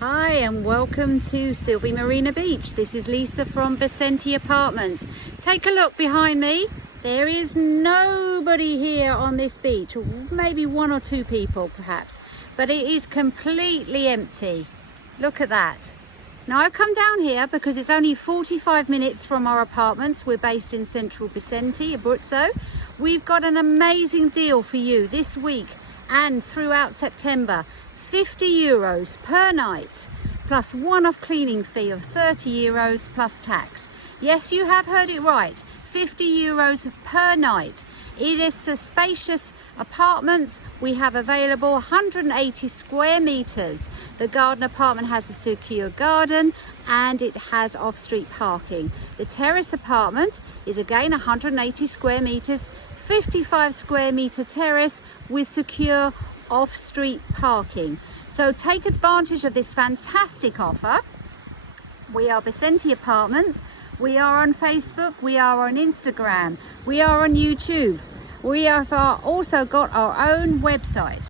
Hi and welcome to Sylvie Marina Beach. This is Lisa from Vicente Apartments. Take a look behind me. There is nobody here on this beach, or maybe one or two people perhaps, but it is completely empty. Look at that. Now I've come down here because it's only 45 minutes from our apartments. We're based in central Vicente, Abruzzo. We've got an amazing deal for you this week and throughout September. €50 per night plus one-off cleaning fee of €30 plus tax. Yes, you have heard it right, €50 per night. It is a spacious apartments. We have available 180 square meters. The garden apartment has a secure garden and it has off-street parking. The terrace apartment is again 180 square meters, 55 square meter terrace with secure off-street parking. So take advantage of this fantastic offer. We are Vicente Apartments. We are on Facebook, we are on Instagram, we are on YouTube. We have also got our own website.